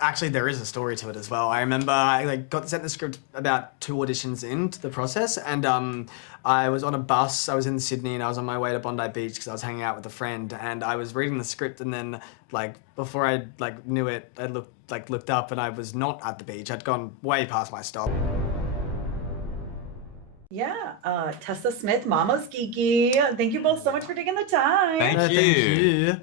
Actually, there is a story to it as well. I remember I got sent the script about 2 auditions into the process, and I was on a bus. I was in Sydney, and I was on my way to Bondi Beach because I was hanging out with a friend, and I was reading the script, and then before I knew it, I looked up, and I was not at the beach. I'd gone way past my stop. Yeah, Tessa Smith, Mama's Geeky. Thank you both so much for taking the time. Thank you.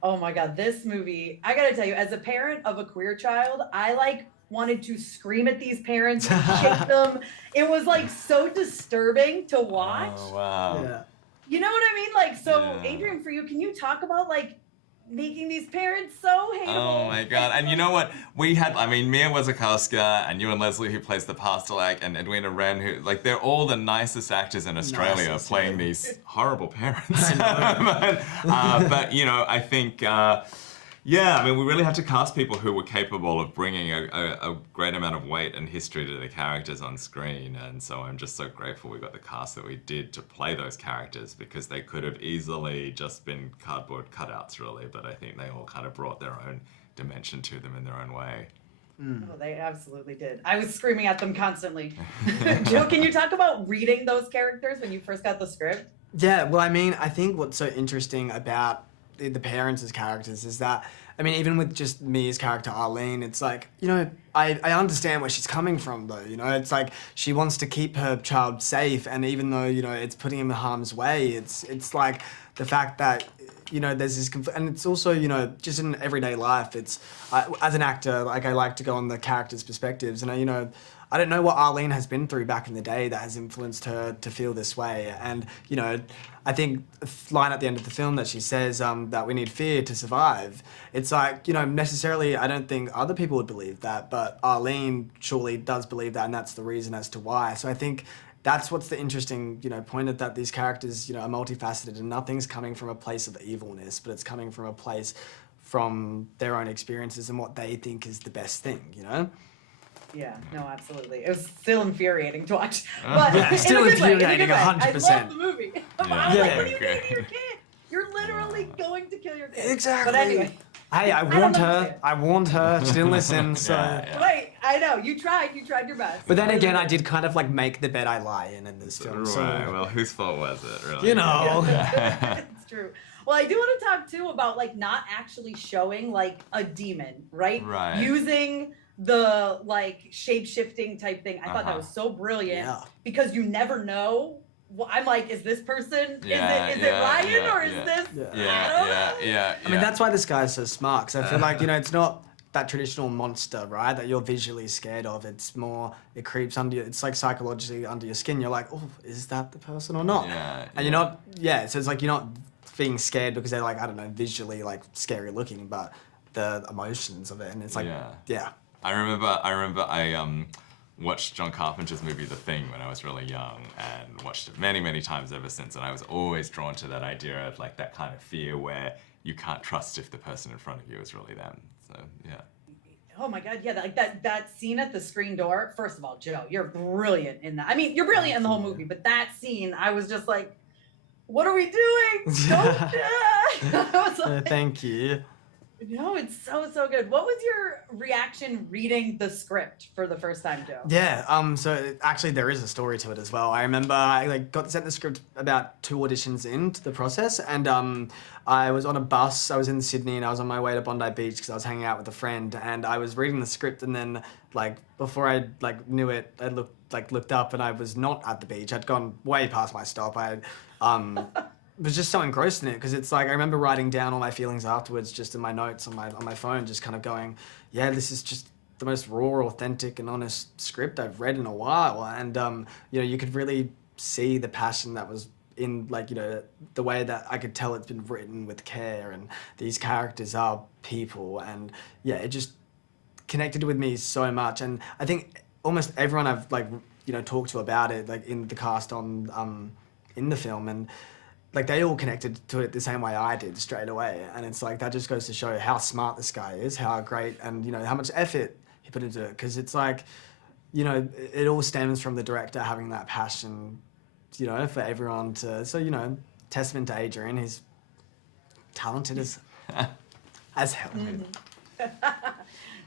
Oh my God, this movie, I gotta tell you, as a parent of a queer child, I wanted to scream at these parents and kick them. It was so disturbing to watch. Oh, wow. Yeah. You know what I mean? So Adrian, for you, can you talk about making these parents so hateable? Oh my God. And you know what? We had, Mia Wasikowska and Ewan Leslie, who plays the Pasterlak, and Edwina Wren, who, they're all the nicest actors in Australia playing these horrible parents. But, you know, I think, we really had to cast people who were capable of bringing a great amount of weight and history to the characters on screen. And so I'm just so grateful we got the cast that we did to play those characters, because they could have easily just been cardboard cutouts, really. But I think they all kind of brought their own dimension to them in their own way. Oh, they absolutely did. I was screaming at them constantly. Joe, can you talk about reading those characters when you first got the script? Yeah, well, I think what's so interesting about the parents as characters is that, even with just Mia's character, Arlene, it's I understand where she's coming from, though, it's she wants to keep her child safe, and even though, it's putting him in harm's way, it's the fact that, there's this conflict, and it's also, just in everyday life, as an actor, I like to go on the characters' perspectives, and I don't know what Arlene has been through back in the day that has influenced her to feel this way. And, I think a line at the end of the film that she says that we need fear to survive. It's necessarily, I don't think other people would believe that, but Arlene surely does believe that, and that's the reason as to why. So I think that's what's the interesting, point, that these characters, are multifaceted, and nothing's coming from a place of evilness, but it's coming from a place from their own experiences and what they think is the best thing, Yeah, no, absolutely. It was still infuriating to watch. But yeah, still infuriating, 100%. I love the movie. I was like, what do you mean to your kid? You're literally going to kill your kid. Exactly. But anyway. Hey, I warned her. She didn't listen, so... Wait, I know, you tried your best. But then again, I did kind of make the bed I lie in this film. Right, so... well, whose fault was it, really? It's true. Well, I do want to talk, too, about, not actually showing, a demon, right? Right. Using the shape-shifting type thing. I thought that was so brilliant because you never know. Well, I'm is this person? Is it Ryan or is this? Yeah. That's why this guy's so smart, because I feel it's not that traditional monster, right, that you're visually scared of. It's more, it creeps under you. It's psychologically under your skin. You're oh, is that the person or not? And you're not. So it's you're not being scared because they're I don't know, visually scary looking, but the emotions of it, and it's I remember I watched John Carpenter's movie The Thing when I was really young, and watched it many, many times ever since, and I was always drawn to that idea of that kind of fear where you can't trust if the person in front of you is really them. So, yeah. Oh my God, yeah, that scene at the screen door. First of all, Joe, you're brilliant in that. You're brilliant in the whole movie, but that scene, I was just what are we doing? Don't thank you. No, it's so good. What was your reaction reading the script for the first time, Joe? Yeah, so actually there is a story to it as well. I remember I got sent the script about 2 auditions into the process, and I was on a bus. I was in Sydney, and I was on my way to Bondi Beach because I was hanging out with a friend, and I was reading the script, and then before I knew it, I looked up, and I was not at the beach. I'd gone way past my stop. I was just so engrossed in it, because it's I remember writing down all my feelings afterwards, just in my notes on my phone, just kind of going, yeah, this is just the most raw, authentic, and honest script I've read in a while. And you could really see the passion that was in the way that I could tell it's been written with care, and these characters are people, and it just connected with me so much. And I think almost everyone I've talked to about it, in the cast on in the film, and they all connected to it the same way I did straight away. And it's that just goes to show how smart this guy is, how great, and how much effort he put into it, because it's it all stems from the director having that passion, for everyone to, so testament to Adrian. He's talented as hell.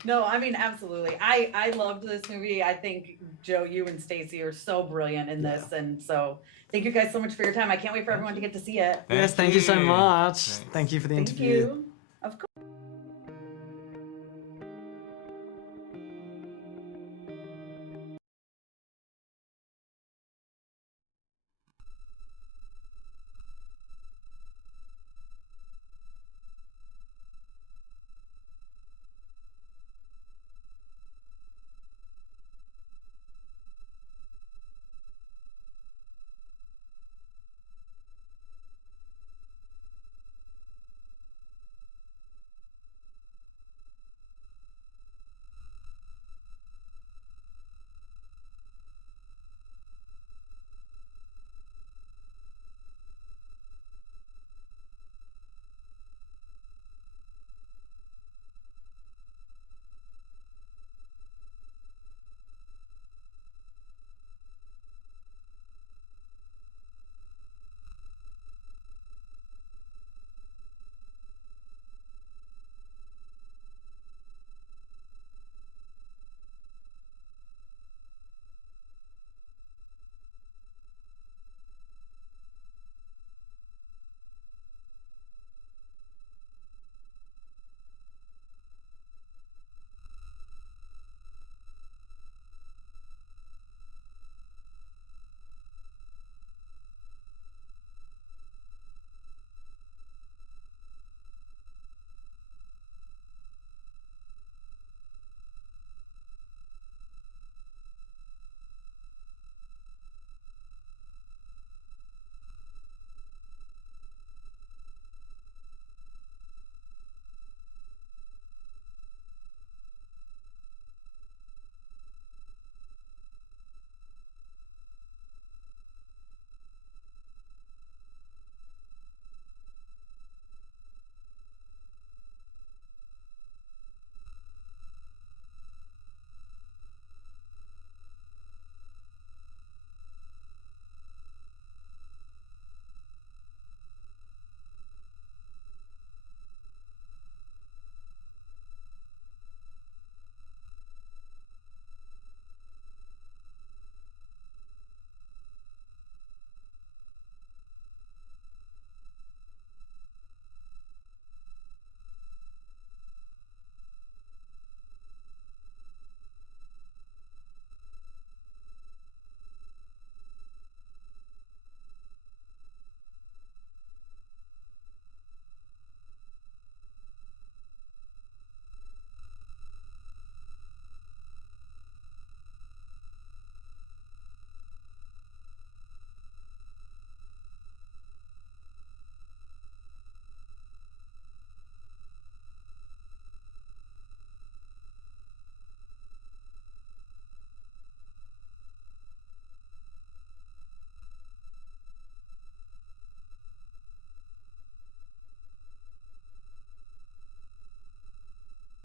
No, I mean, absolutely. I loved this movie. I think, Joe, you and Stacey are so brilliant in this. And so thank you guys so much for your time. I can't wait for everyone to get to see it. Yes, thank you so much. Thanks. Thank you for the Thank interview. you.